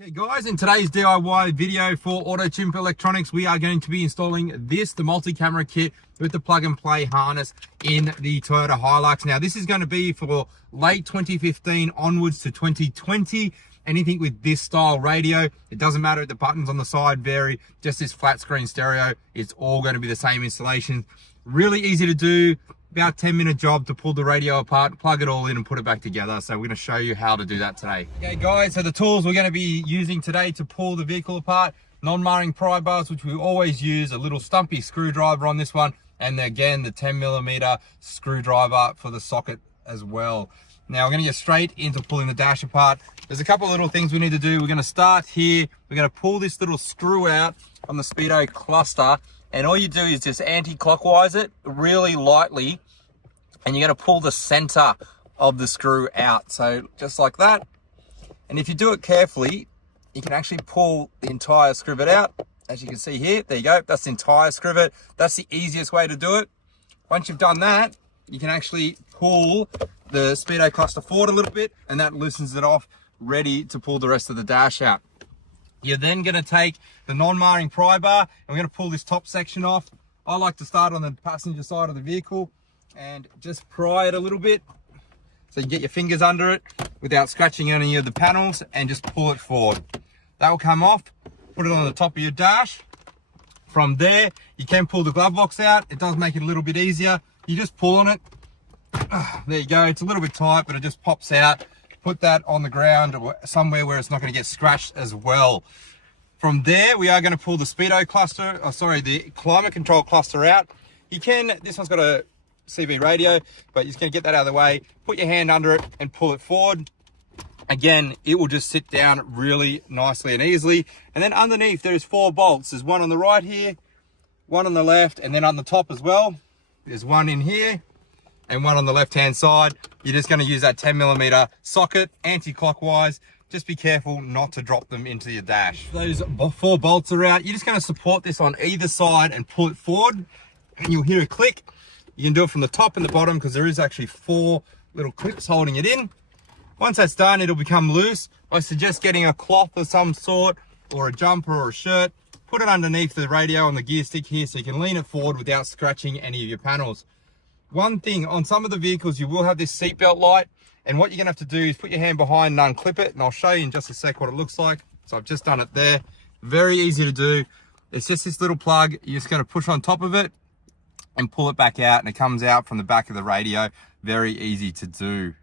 Okay guys, in today's DIY video for AutoChimp Electronics, we are going to be installing the multi-camera kit with the plug and play harness in the Toyota HILUX. Now this is going to be for late 2015 onwards to 2020. Anything with this style radio, it doesn't matter if the buttons on the side vary, just this flat screen stereo, it's all going to be the same installation. Really easy to do. About 10-minute job to pull the radio apart, plug it all in and put it back together. So we're going to show you how to do that today. Okay guys, so the tools we're going to be using today to pull the vehicle apart: non-marring pry bars, which we always use, a little stumpy screwdriver on this one, and again the 10mm screwdriver for the socket as well. Now we're going to get straight into pulling the dash apart. There's a couple of little things we need to do. We're going to start here. We're going to pull this little screw out on the speedo cluster, and all you do is just anti-clockwise it really lightly, and you're going to pull the center of the screw out. So just like that. And if you do it carefully, you can actually pull the entire scrivet out. As you can see here, there you go. That's the entire scrivet. That's the easiest way to do it. Once you've done that, you can actually pull the speedo cluster forward a little bit, and that loosens it off, ready to pull the rest of the dash out. You're then going to take the non-marring pry bar, and we're going to pull this top section off. I like to start on the passenger side of the vehicle and just pry it a little bit so you get your fingers under it without scratching any of the panels, and just pull it forward. That will come off. Put it on the top of your dash. From there, you can pull the glove box out. It does make it a little bit easier. You just pull on it. There you go. It's a little bit tight, but it just pops out. Put that on the ground or somewhere where it's not going to get scratched as well. From there, we are going to pull the speedo cluster, the climate control cluster out. You can, this one's got a CV radio, but you're just going to get that out of the way. Put your hand under it and pull it forward. Again, it will just sit down really nicely and easily. And then underneath, there's 4 bolts. There's one on the right here, one on the left, and then on the top as well. There's one in here and one on the left hand side. You're just going to use that 10mm socket anti-clockwise. Just be careful not to drop them into your dash. Those 4 bolts are out. You're just going to support this on either side and pull it forward, and you'll hear a click. You can do it from the top and the bottom because there is actually 4 little clips holding it in. Once that's done, it'll become loose. I suggest getting a cloth of some sort or a jumper or a shirt. Put it underneath the radio on the gear stick here so you can lean it forward without scratching any of your panels. One thing, on some of the vehicles, you will have this seatbelt light, and what you're going to have to do is put your hand behind and unclip it, and I'll show you in just a sec what it looks like. So I've just done it there. Very easy to do. It's just this little plug. You're just going to push on top of it and pull it back out, and it comes out from the back of the radio. Very easy to do.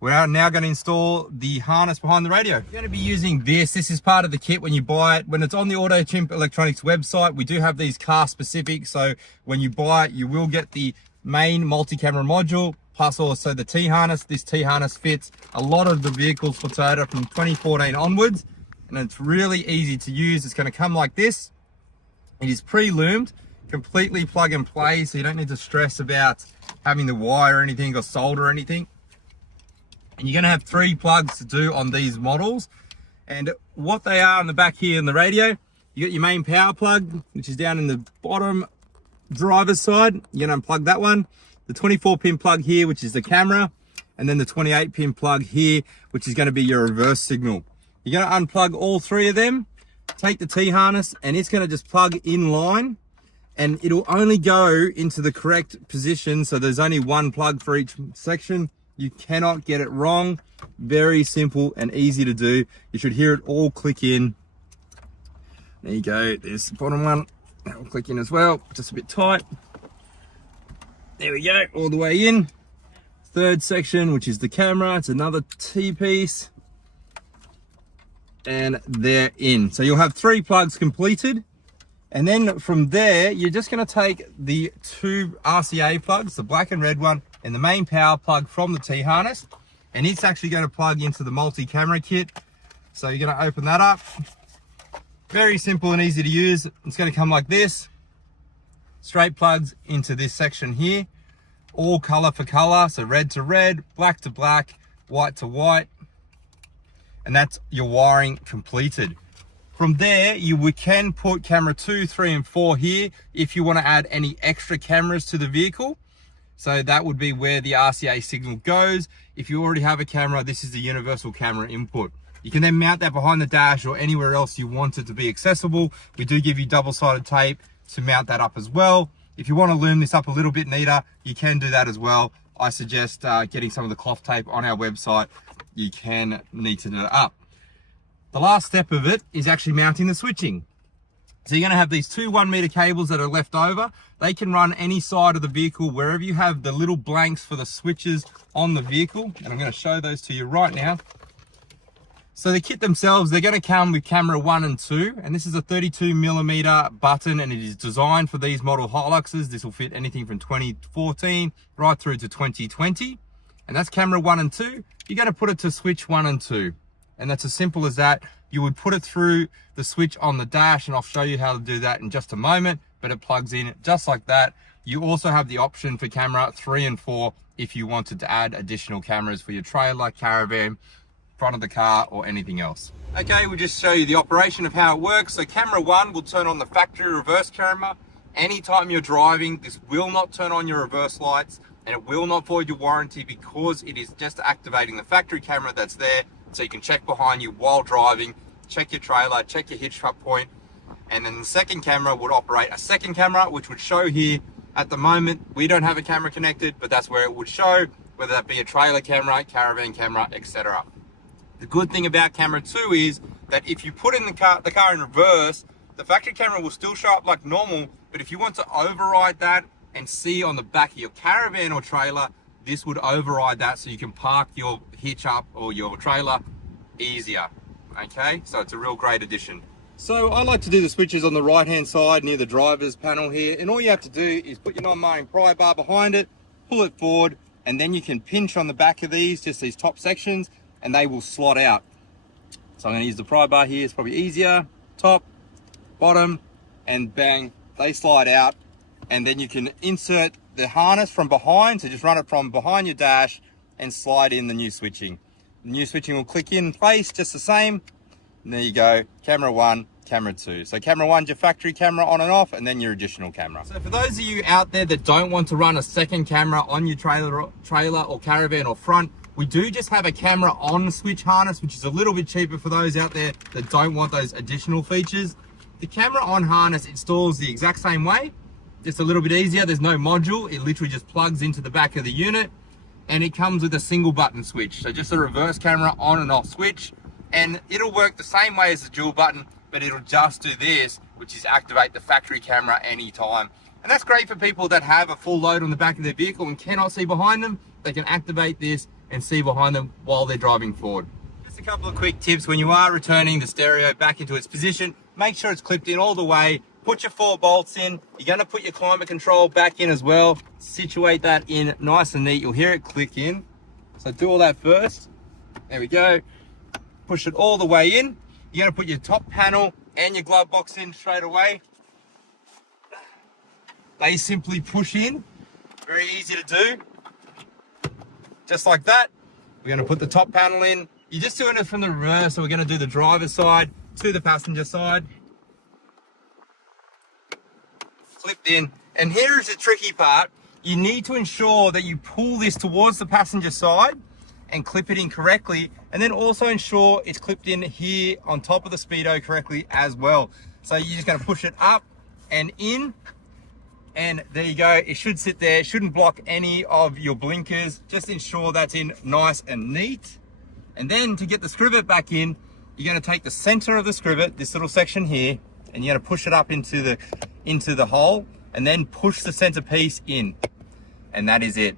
We're now going to install the harness behind the radio. You're going to be using this. This is part of the kit when you buy it. When it's on the AutoChimp Electronics website, we do have these car specific. So when you buy it, you will get the main multi-camera module, plus also the T-harness. This T-harness fits a lot of the vehicles for Toyota from 2014 onwards, and it's really easy to use. It's going to come like this. It is pre-loomed, completely plug and play, so you don't need to stress about having the wire or anything or solder or anything. And you're going to have 3 plugs to do on these models, and what they are on the back here in the radio, you got your main power plug, which is down in the bottom driver's side. You're going to unplug that one, the 24-pin plug here, which is the camera, and then the 28-pin plug here, which is going to be your reverse signal. You're going to unplug all 3 of them, take the T-harness, and it's going to just plug in line, and it'll only go into the correct position. So there's only 1 plug for each section. You cannot get it wrong. Very simple and easy to do. You should hear it all click in. There you go. There's the bottom one. That will click in as well. Just a bit tight. There we go. All the way in. 3rd section, which is the camera. It's another T-piece. And they're in. So you'll have 3 plugs completed. And then from there, you're just going to take the 2 RCA plugs, the black and red one, and the main power plug from the T-harness, and it's actually going to plug into the multi-camera kit. So you're going to open that up. Very simple and easy to use. It's going to come like this. Straight plugs into this section here. All color for color, so red to red, black to black, white to white. And that's your wiring completed. From there, we can put camera 2, 3, and 4 here if you want to add any extra cameras to the vehicle. So that would be where the RCA signal goes. If you already have a camera, this is the universal camera input. You can then mount that behind the dash or anywhere else you want it to be accessible. We do give you double-sided tape to mount that up as well. If you want to loom this up a little bit neater, you can do that as well. I suggest getting some of the cloth tape on our website. You can neaten it up. The last step of it is actually mounting the switching. So you're going to have these two 1 meter cables that are left over. They can run any side of the vehicle, wherever you have the little blanks for the switches on the vehicle. And I'm going to show those to you right now. So the kit themselves, they're going to come with camera 1 and 2. And this is a 32mm button, and it is designed for these model Hiluxes. This will fit anything from 2014 right through to 2020. And that's camera 1 and 2. You're going to put it to switch 1 and 2. And that's as simple as that. You would put it through the switch on the dash, and I'll show you how to do that in just a moment, but it plugs in just like that. You also have the option for camera 3 and 4 if you wanted to add additional cameras for your trailer, caravan, front of the car, or anything else. Okay, we'll just show you the operation of how it works. So camera 1 will turn on the factory reverse camera. Anytime you're driving, this will not turn on your reverse lights, and it will not void your warranty because it is just activating the factory camera that's there. So you can check behind you while driving, check your trailer, check your hitch truck point, and then the second camera would operate a second camera, which would show here. At the moment, we don't have a camera connected, but that's where it would show, whether that be a trailer camera, caravan camera, etc. The good thing about camera 2 is that if you put in the car in reverse, the factory camera will still show up like normal, but if you want to override that and see on the back of your caravan or trailer, this would override that, so you can park your hitch up or your trailer easier. Okay, so it's a real great addition. So I like to do the switches on the right hand side near the driver's panel here, and all you have to do is put your non-marring pry bar behind it, pull it forward, and then you can pinch on the back of these, just these top sections, and they will slot out. So I'm going to use the pry bar here, it's probably easier. Top, bottom, and bang, they slide out. And then you can insert the harness from behind, so just run it from behind your dash and slide in the new switching. The new switching will click in place just the same. And there you go, camera 1, camera 2. So camera 1's your factory camera on and off, and then your additional camera. So for those of you out there that don't want to run a second camera on your trailer or caravan or front, we do just have a camera on switch harness, which is a little bit cheaper for those out there that don't want those additional features. The camera on harness installs the exact same way, just a little bit easier. There's no module, it literally just plugs into the back of the unit, and it comes with a single button switch. So just a reverse camera on and off switch, and it'll work the same way as the dual button, but it'll just do this, which is activate the factory camera anytime. And that's great for people that have a full load on the back of their vehicle and cannot see behind them. They can activate this and see behind them while they're driving forward. Just a couple of quick tips. When you are returning the stereo back into its position, make sure it's clipped in all the way. Put your 4 bolts in. You're going to put your climate control back in as well. Situate that in nice and neat. You'll hear it click in. So do all that first. There we go. Push it all the way in. You're going to put your top panel and your glove box in straight away. They simply push in. Very easy to do. Just like that. We're going to put the top panel in. You're just doing it from the reverse. So we're going to do the driver's side to the passenger side. Flipped in. And here is the tricky part. You need to ensure that you pull this towards the passenger side and clip it in correctly, and then also ensure it's clipped in here on top of the Speedo correctly as well. So you're just going to push it up and in, and there you go. It should sit there. It shouldn't block any of your blinkers. Just ensure that's in nice and neat. And then to get the scrivet back in, you're going to take the center of the scrivet, this little section here, and you're going to push it up into the hole, and then push the center piece in, and that is it.